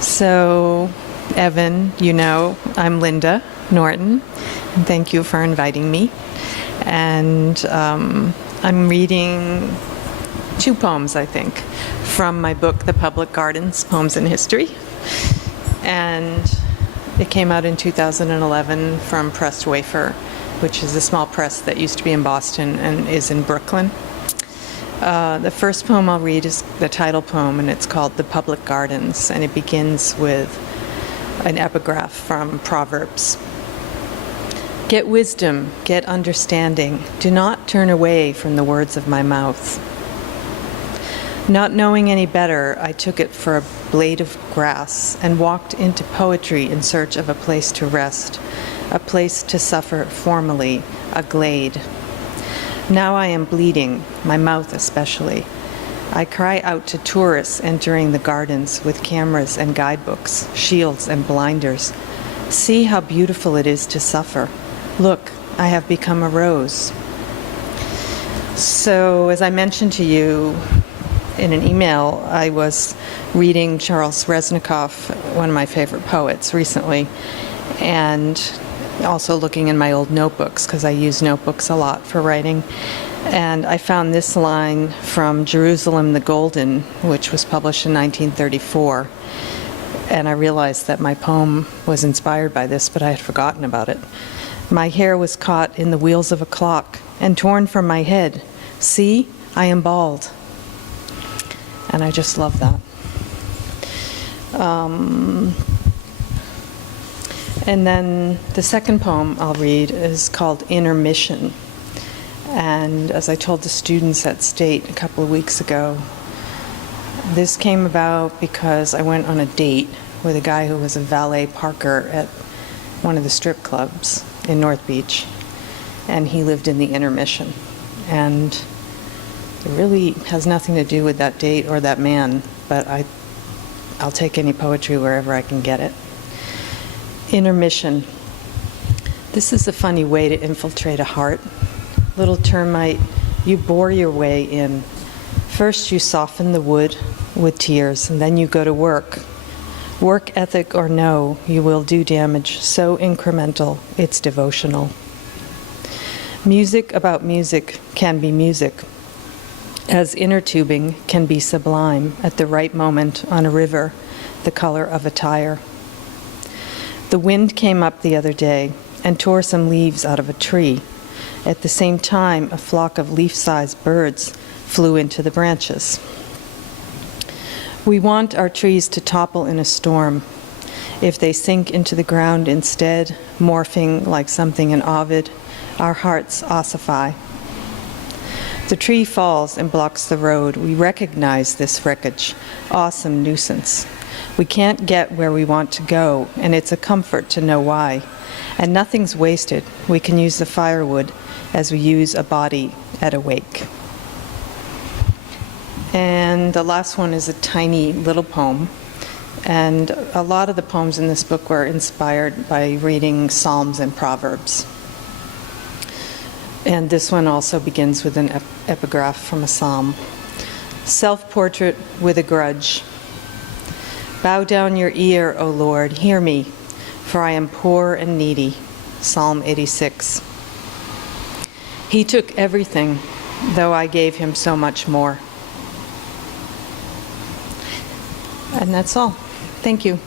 So, Evan, you know, I'm Linda Norton, and thank you for inviting me. And I'm reading two poems, I think, from my book, The Public Gardens, Poems in History. And it came out in 2011 from Pressed Wafer, which is a small press that used to be in Boston and is in Brooklyn. The first poem I'll read is the title poem, and it's called The Public Gardens, and it begins with an epigraph from Proverbs. Get wisdom, get understanding. Do not turn away from the words of my mouth. Not knowing any better, I took it for a blade of grass and walked into poetry in search of a place to rest, a place to suffer formally, a glade. Now I am bleeding, my mouth especially. I cry out to tourists entering the gardens with cameras and guidebooks, shields and blinders. See how beautiful it is to suffer. Look, I have become a rose. So, as I mentioned to you in an email, I was reading Charles Reznikoff, one of my favorite poets, recently, and also looking in my old notebooks, because I use notebooks a lot for writing. And I found this line from Jerusalem the Golden, which was published in 1934. And I realized that my poem was inspired by this, but I had forgotten about it. My hair was caught in the wheels of a clock and torn from my head. See, I am bald. And I just love that. And then the second poem I'll read is called Intermission. And as I told the students at State a couple of weeks ago, this came about because I went on a date with a guy who was a valet parker at one of the strip clubs in North Beach, and he lived in the Intermission. And it really has nothing to do with that date or that man, but I'll take any poetry wherever I can get it. Intermission. This is a funny way to infiltrate a heart. Little termite, you bore your way in. First you soften the wood with tears, and then you go to work. Work ethic or no, you will do damage so incremental, it's devotional. Music about music can be music, as inner tubing can be sublime at the right moment on a river, the color of a tire. The wind came up the other day and tore some leaves out of a tree. At the same time, a flock of leaf-sized birds flew into the branches. We want our trees to topple in a storm. If they sink into the ground instead, morphing like something in Ovid, our hearts ossify. The tree falls and blocks the road. We recognize this wreckage, awesome nuisance. We can't get where we want to go, and it's a comfort to know why. And nothing's wasted. We can use the firewood as we use a body at a wake. And the last one is a tiny little poem. And a lot of the poems in this book were inspired by reading Psalms and Proverbs. And this one also begins with an epigraph from a psalm. Self-portrait with a grudge. Bow down your ear, O Lord, hear me, for I am poor and needy. Psalm 86. He took everything, though I gave him so much more. And that's all. Thank you.